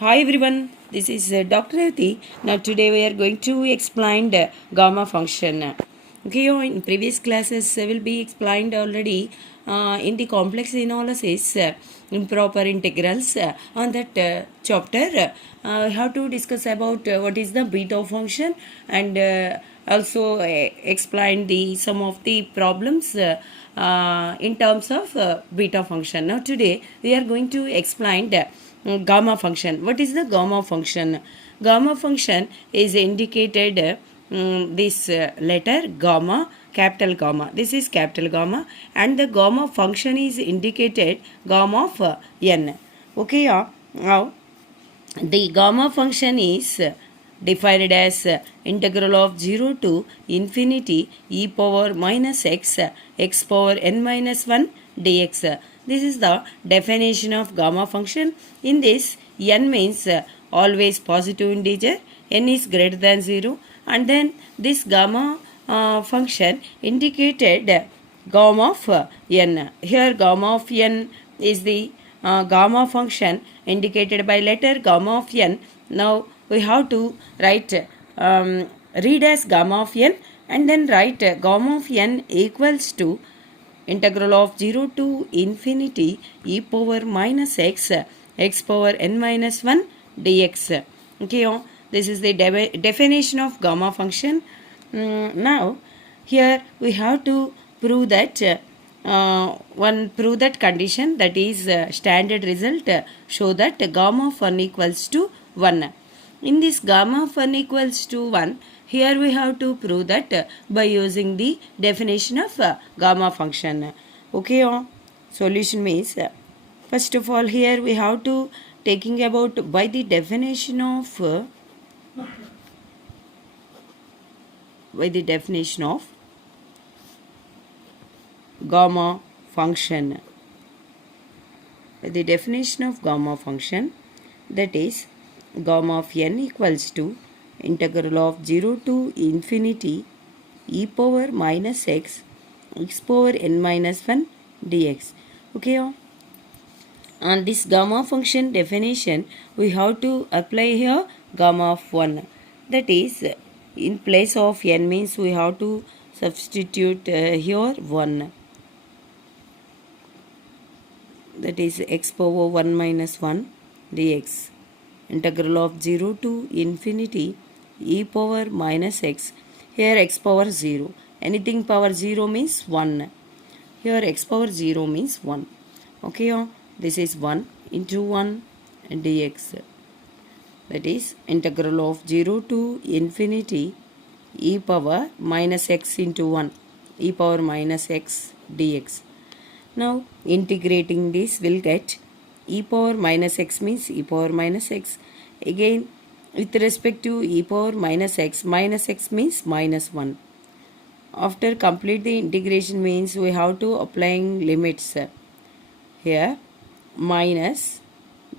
Hi everyone, this is Dr. Revati. Now today we are going to explain the gamma function. Okay, in previous classes will be explained already in the complex analysis improper integrals on that chapter. We have to discuss about what is the beta function and also explain the some of the problems in terms of beta function. Now today we are going to explain the gamma function. What is the gamma function? Gamma function is indicated this letter gamma, capital gamma. This is capital gamma, and the gamma function is indicated gamma of n. Okay, now the gamma function is defined as integral of 0 to infinity e power minus x power n minus 1 dx. This is the definition of gamma function. In this, n means always positive integer, n is greater than 0, and then this gamma function indicated gamma of n. Here gamma of n is the gamma function indicated by letter gamma of n. Now we have to write read as gamma of n and then write gamma of n equals to integral of 0 to infinity e power minus x power n minus 1 dx. Okay, this is the definition of gamma function. Now here we have to prove that prove that condition, that is standard result show that gamma of 1 equals to 1. In this gamma of 1 equals to 1, here we have to prove that by using the definition of gamma function. Okay, solution means first of all here we have to taking about by the definition of gamma function. The definition of gamma function, that is gamma of n equals to integral of 0 to infinity e power minus x power n minus 1 dx. Okay, on this gamma function definition we have to apply here gamma of 1, that is in place of n means we have to substitute here 1, that is x power 1 minus 1 dx. Integral of 0 to infinity e power minus x. Here x power 0. Anything power 0 means 1. Here x power 0 means 1. Okay, this is 1 into 1 dx. That is integral of 0 to infinity e power minus x into 1 e power minus x dx. Now integrating this will get e power minus x means e power minus x. Again with respect to e power minus x means minus 1. After complete the integration means we have to applying limits. Here minus,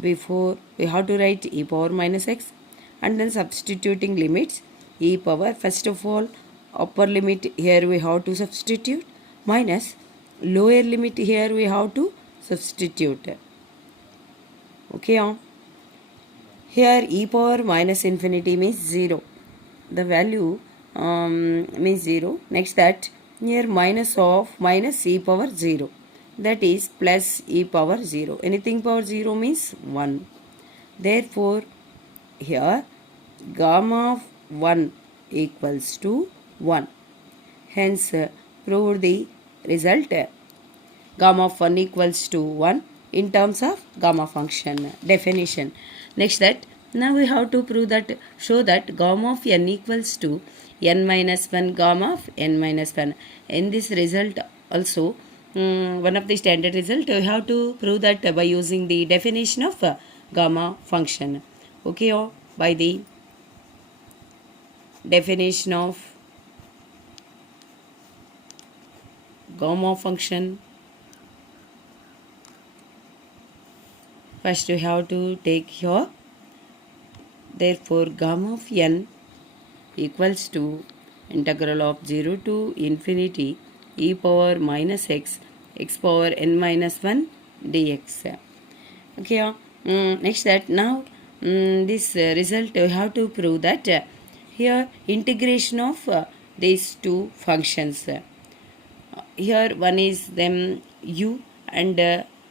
before we have to write e power minus x and then substituting limits e power. First of all upper limit here we have to substitute minus lower limit here we have to substitute. Okay, here e power minus infinity means 0. The value means 0. Next that here minus of minus e power 0. That is plus e power 0. Anything power 0 means 1. Therefore, here gamma of 1 equals to 1. Hence, prove the result gamma of 1 equals to 1 in terms of gamma function definition. Next that now we have to prove that, show that gamma of n equals to n minus 1 gamma of n minus 1. In this result also one of the standard result we have to prove that by using the definition of gamma function. Okay, by the definition of gamma function, first we have to take here, therefore gamma of n equals to integral of 0 to infinity e power minus x power n minus 1 dx. Okay, next that now this result we have to prove that here integration of these two functions. Here one is them u and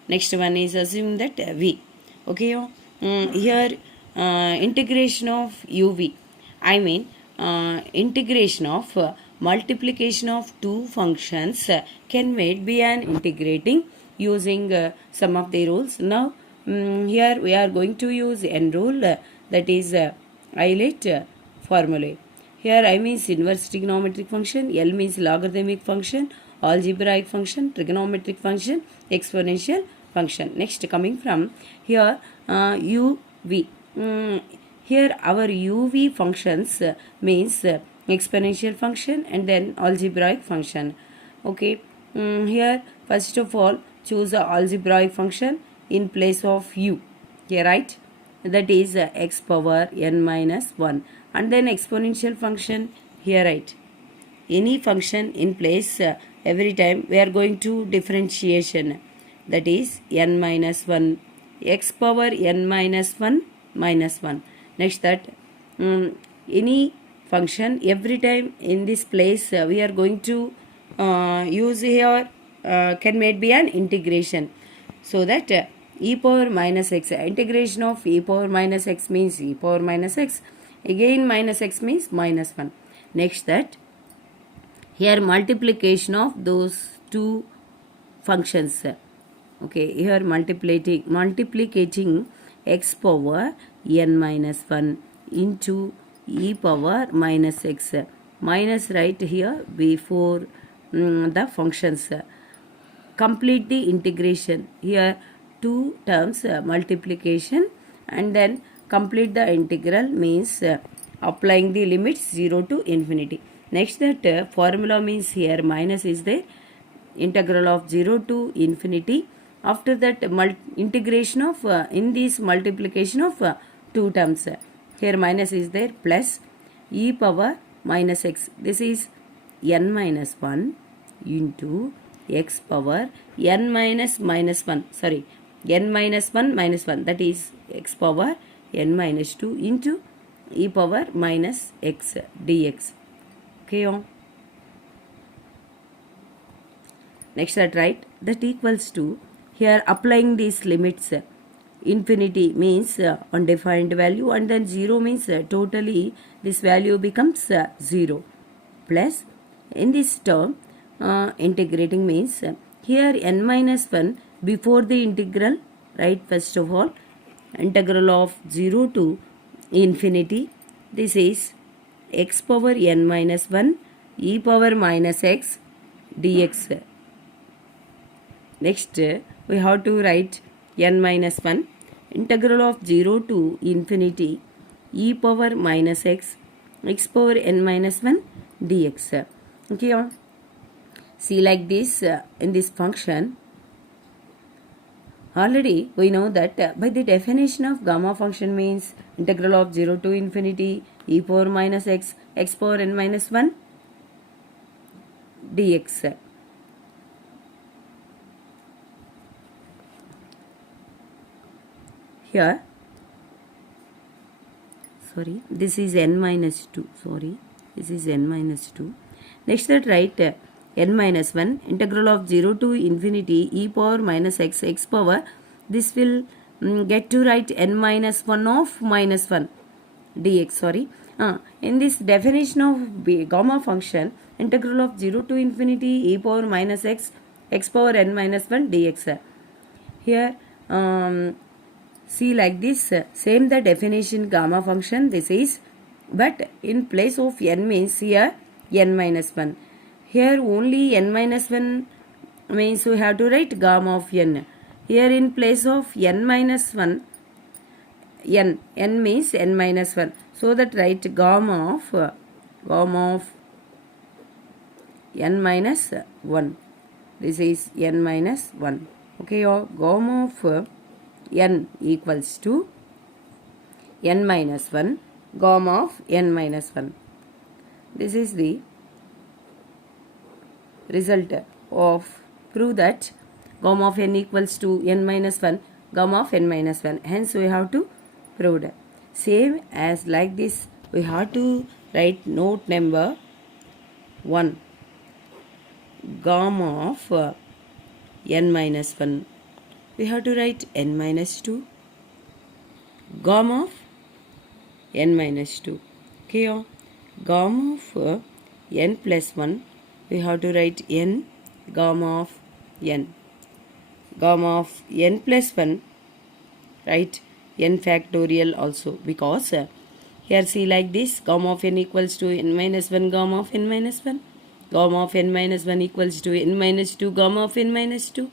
next one is assume that v. Okay. Here integration of uv, I mean integration of multiplication of two functions can made be an integrating using some of the rules. Now here we are going to use n rule, that is Euler formulae. Here I means inverse trigonometric function, L means logarithmic function, algebraic function, trigonometric function, exponential function. Next coming from here uv. Here our uv functions means exponential function and then algebraic function. Okay. Here first of all choose a algebraic function in place of u. Okay, right? That is x power n minus 1, and then exponential function here, right? Any function in place, every time we are going to differentiation, that is n minus 1, x power n minus 1 minus 1. Next that any function every time in this place we are going to use here can made be an integration, so that e power minus x, integration of e power minus x means e power minus x, again minus x means minus 1. Next that here multiplication of those two functions. Okay, here multiplicating x power n minus 1 into e power minus x, minus right here before the functions. Complete the integration. Here two terms multiplication and then complete the integral means applying the limits 0 to infinity. Next that formula means here minus is there, integral of 0 to infinity. After that integration of in this multiplication of two terms, here minus is there, plus e power minus x, this is n minus 1 into x power n minus 1, sorry, n minus 1 minus 1, that is x power n minus 2 into e power minus x dx. Okay. Next that right, that equals to here applying these limits. Infinity means undefined value and then 0 means totally this value becomes 0, plus in this term integrating means here n minus 1 before the integral, right? First of all integral of 0 to infinity, this is x power n minus 1 e power minus x dx. Next we have to write n minus 1 integral of 0 to infinity e power minus x power n minus 1 dx. Okay. See like this in this function. Already we know that by the definition of gamma function means integral of 0 to infinity e power minus x power n minus 1 dx. Here sorry, this is n minus 2, sorry, this is n minus 2. Next that write n minus 1 integral of 0 to infinity e power minus x power, this will get to write n minus 1 of minus 1 dx. Sorry, in this definition of gamma function integral of 0 to infinity e power minus x power n minus 1 dx. Here see like this, same the definition gamma function this is, but in place of n means here n minus 1. Here only n minus 1 means we have to write gamma of n. Here in place of n minus 1, n means n minus 1. So that write gamma of n minus 1. This is n minus 1. Okay, or gamma of n equals to n minus 1, gamma of n minus 1. This is the result of prove that gamma of n equals to n minus 1, gamma of n minus 1. Hence we have to proved. Same as like this, we have to write note number 1, gamma of n minus 1. We have to write n minus 2, gamma of n minus 2. Okay, gamma of n plus 1, we have to write n gamma of n. Gamma of n plus 1, right, n factorial also, because here see like this, gamma of n equals to n minus 1 gamma of n minus 1, gamma of n minus 1 equals to n minus 2 gamma of n minus 2,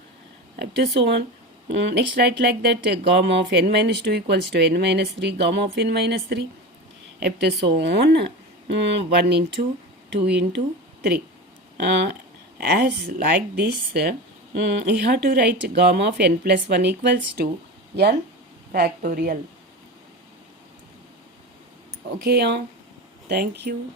up to so on. Next write like that, gamma of n minus 2 equals to n minus 3 gamma of n minus 3, up to so on. 1 into 2 into 3. As like this, you have to write gamma of n plus 1 equals to n factorial. Okay, thank you.